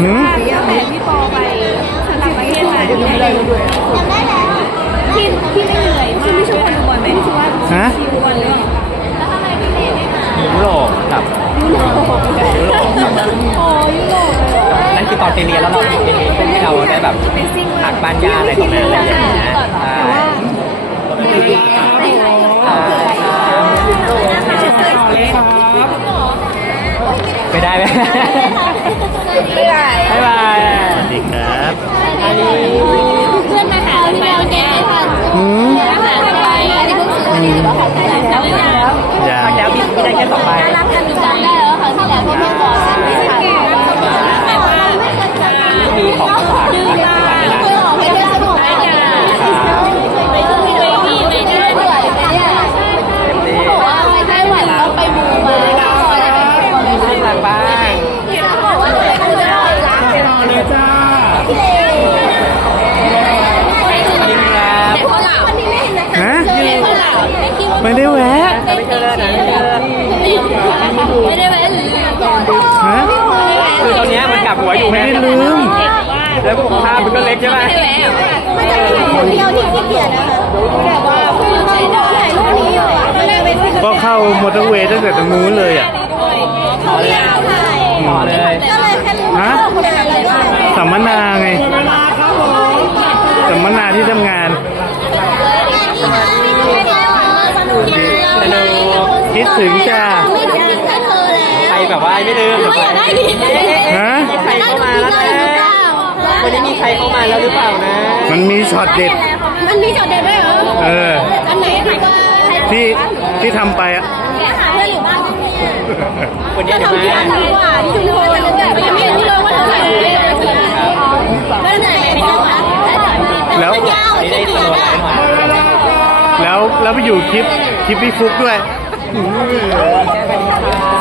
หืมแต่พี่ปอไปสลับประเทศมาที่ไหนที่ที่ไม่เหนื่อยมากไม่ชวนดูบอลไหมที่ว่าฮะดูบอลเลยแล้วทำไมพี่เมย์ไม่มายุโรปกับยุโรปยุโรปโอ้ยุโรปเลยนั่นคือตอนไปเรียนแล้วเราเป็นช่วงที่เราได้แบบเป็นซิ่งพักบ้านญาติอะไรตรงนั้นอะไรอย่างเงี้ยใช่ ไปได้ไหมไม่ได้บ๊ายบายสวัสดีครับเพื่อนมาหาไปวันนี้หืมมาหาไปอันนี้เพิ่งซื้อนี่หรือว่าของแต่แล้วแล้วอย่าพักแล้วพี่ได้แค่สองใบรักกันจำได้ ไม่คิดว่าไม่ได้แวะไม่เจอเลยนะไม่เจอเลยไม่ได้แวะหรือก่อนฮะคือตอนนี้มันกลับหัวอยู่ไม่แม่ได้ลืมแล้วภาพมันก็เล็กใช่ไหมมันจะมีคนเดียวที่ขี้เกียจนะคะแบบว่าคือถ่ายถ่ายรูปนี้อยู่อะไม่ได้ไปที่ก็เข้ามอเตอร์เวย์ตั้งแต่ตรงนู้นเลยอะขอเลยถ่ายขอเลยก็เลยแค่รู้ฮะว่าคนอะไรก็เลยสัมมนาไงสัมมนาที่ทำงาน สนุกดีสนุกคิดถึงจ้าไม่ได้กินแค่เธอแล้วใครแบบว่าไม่ลืมไม่อยากได้ดีฮะใครเข้ามาแล้วนะวันนี้มีใครเข้ามาแล้วหรือเปล่านะ มันมีช็อตเด็ด มันมีจอดเด็ดด้วยเหรอ เออ อันไหนไหนก็ที่ที่ทำไปอะแกหาเพื่อนอยู่บ้านไหมเนี่ยวันนี้ก็เดี๋ยวทำที่มาร้านดีกว่าที่ชุมพรแบบไม่เห็นที่เราว่าเท่าไหร่เลยไม่ได้ไหนไม่ต้องนะ แล้ว มันยาว ไม่ได้ ที่ ส เดีย โล ว ว์ไล นะ ฟ์หน่อย แล้วไปอยู่คลิปคลิปพี่ฟุกด้วย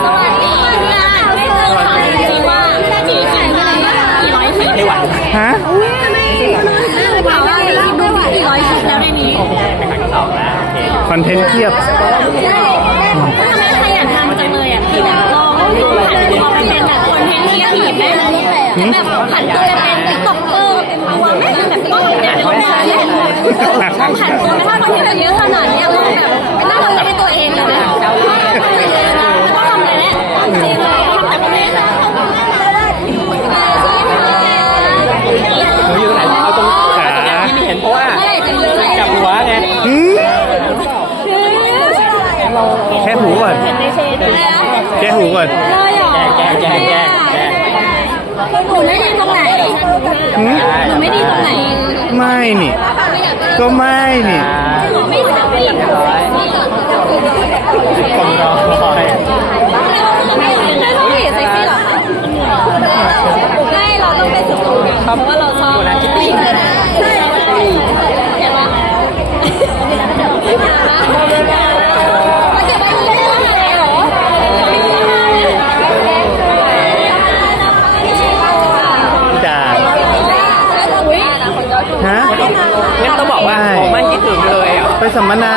สวัสดีค่ะไม่เคยขายจริงว่าที่ขายมากี่ร้อยชิ้นไม่ไหวฮะไม่ไม่ถามว่าดูกี่ร้อยชิ้นแล้วในนี้เป็นคอนเทนต์เทียบใช่ทำไมใครอยากทำจังเลยอะคือแบบลองลองเป็นแบบคนเทนที่ถีบแม่แบบผันตัวเป็นติ๊กต็อกเกอร์เป็นตัวแม่แบบต้องเป็นคนได้แหละลองผันตัวไม่ถ้าคนที่แบบเยอะขนาดนี้ลองแบบไม่ต้องทำให้ตัวเองเลยนะต้องทำเลยแหละจริงเลยทำแต่คนนี้ หนูอยู่ตรงไหนเอาตรงเอาตรงนี้ที่ไม่เห็นเพราะว่าจับหัวไง หืมแค่หูก่อนแค่หูก่อน แกงแกงแกงแกงแกงหนูไม่ดีตรงไหนหืมหนูไม่ดีตรงไหนไม่นี่ ก็ไม่นี่ไม่สามารถเรียบร้อยผมรอคอยไม่ต้องเห็นเซ็กซี่หรอไม่เราต้องเป็นสุดเพราะว่าเราชอบดูนะคิตตี้ใช่เห็นปะมาเก็บไปเลยเหรอ จ้า อุ้ย ฮะ งั้นต้องบอกว่าผมมันคิดถึงเลยอะ ไปสัมมนา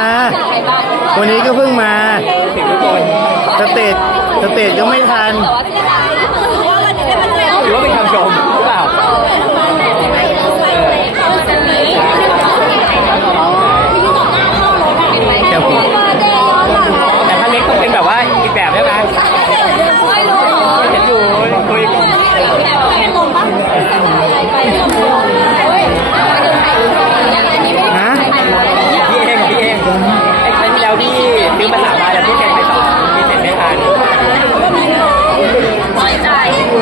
วันนี้ก็เพิ่งมา ถึงทุกคน สเตจสเตจก็ไม่ทันว่าวันนี้ได้มาเจอหรือว่าเป็นคำชมหรือเปล่า แค่หู แต่ถ้าเล็กต้องเป็นแบบว่าอีกแบบได้ไหมเห็นอยู่คุย ฮะ พี่เองกับพี่เองไอ้ครั้งที่แล้วที่ซื้อมาสามใบแล้วพี่แกงไปสองพี่เสร็จไม่ทัน น้อยใจ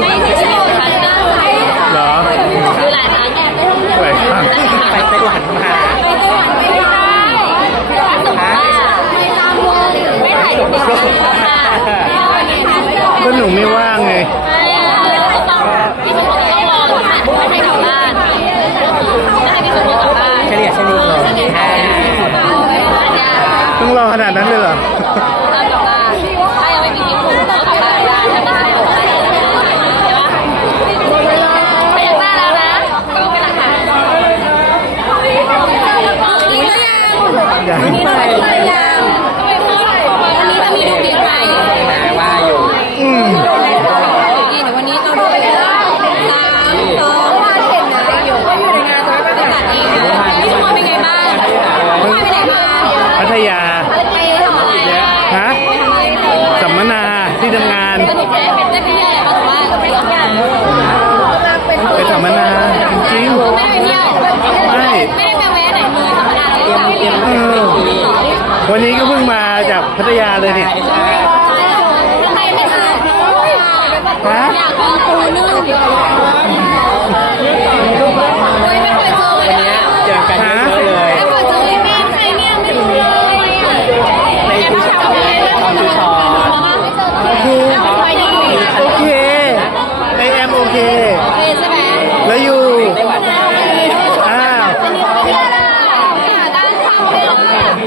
ไม่ใช่ฉันก็ สัมมนาจริง ไม่ได้เที่ยว ๆใช่ ไม่ได้ไปแวะไหนเลยธรรมดาเลย เตรียม เออ วันนี้ก็เพิ่งมาจากพัทยาเลยนี่ใช่ทำไมไม่ทำฮะอยากกินปูนึ่งไม่เคยเจอเลยวันนี้เจอกันเยอะเลยไม่เคยเจอเลยมีใครเนี่ยไม่รู้เลยอะในทุกช็อตตอนทุกช็อต ไปดี โอเคไอแอมโอเค ใช่ไหม แล้วอยู่ ไต้หวัน อ้าว อันนี้เขาเรียกอะไรการทำเลย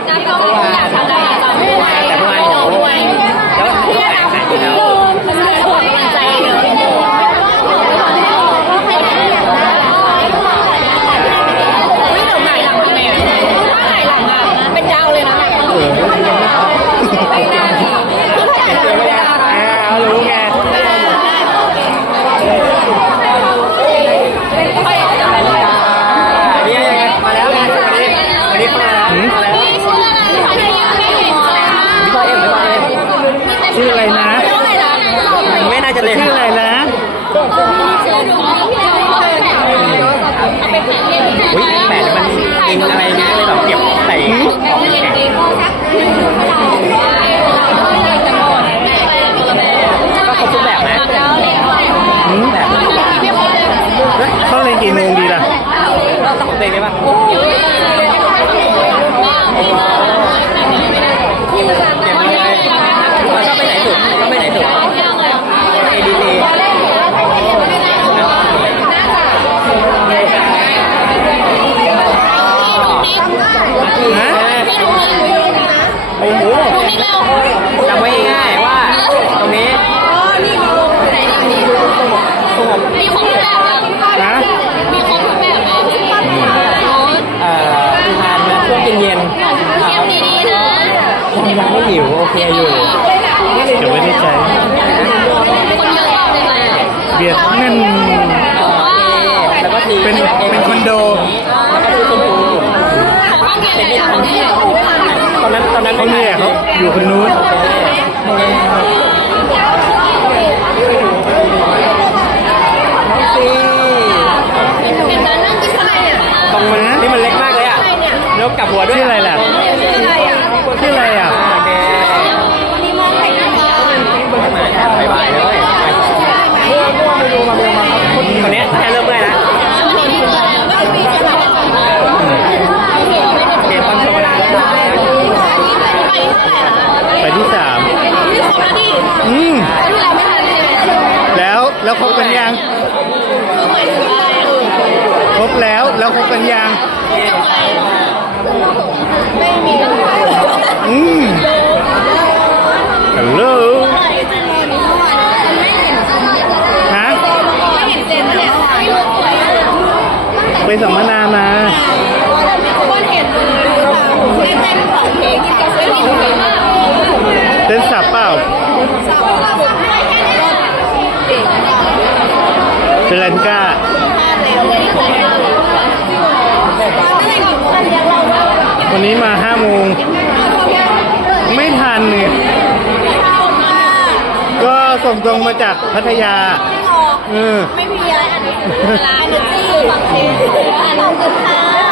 การทำอยากทำอะไรอยากทำด้วย แต่เมื่อวาน โด โอ้ ด้วย แล้วผมก็แอบหายอยู่แล้ว มันจะขวัญมันใจเยอะไม่เดี๋ยวไหนหลังทำไมอะถ้าไหนหลังอะเป็นดาวเลยนะ เออ ไม่น่าคือถ้าอยากทำไม่ได้ อ้าวรู้ไง นี่ยังไงมาแล้วไงวันนี้วันนี้เข้ามาแล้วมาแล้ว นี่ชื่ออะไรคะเนี่ยยังไม่เห็นเลย พี่พ่อเอ็มพี่พ่อเอ็ม ชื่ออะไรนะ ชื่ออะไรนะ ไม่น่าจะเลย ชื่ออะไรนะ ชื่อดูเอาไปแผ่นเล่นที่ไหน อุ้ยแปดมันกินอะไรเงี้ยเลยแบบเก็บใส่ของแข็งก็ครบทุกแบบนะ หืม แบบ เข้าเรียนกี่โมงดีล่ะ ต้องเต็งได้ปะเก็บเลยเราชอบไปไหนสุดชอบไปไหนสุด ADC ฮะโอ้โหจำไว้ง่ายๆว่า ตรงนี้สงบมีครบทุกแบบ เย็นเที่ยวดีๆนะๆยังยังไม่หิวโอเคอยู่เดี๋ยวไม่ได้ใจคนเยอะมากเลยเบียดแน่นโอเคแล้วก็ทีเป็นเป็นคอนโด แล้วก็ทีชมพูของบ้านแกไหนของที่ตอนนั้นตอนนั้นเขาไม่เนี่ยได้เขาอยู่คนนู้น สิ เป็นร้านนั่งกินอะไรอะ ตรงมันนี่มันเล็กมากเลยอะ แล้วกลับหัวด้วยชื่ออะไรล่ะชื่ออะไรอะชื่ออะไรอะโอเควันนี้มองไปนะคะบายบายเลยตอนนี้แค่เริ่มเมื่อยแล้ววันนี้คืออะไรไม่มีใช่ไหมเกมความชมนาไปเท่าไหร่ล่ะไปที่สามนี่ครบแล้วดิอืมที่เราไม่ทันใช่ไหมแล้วแล้วครบกันยัง คือหมายถึงอะไรครบแล้วแล้วครบกันยังไม่มีอืมฮัลโหลไม่เห็นเฮะไม่เห็นเจนเนี่ยไม่รู้สวยไปสัมมนามาคนเห็นเลยไม่เต้นสองเพลงที่กับไม่มีเพลงมากเต้นสับเปล่าสาวสาวไม่แค่นี้เก่งเจริญกล้าเร็ วันนี้มาห้าโมงไม่ทันเนี่ยก็ส่งตรงมาจากพัทยาเออไม่มีอะไรอันนี้คือร้านเนจี้ฟังเพลงอ่นหนังสือ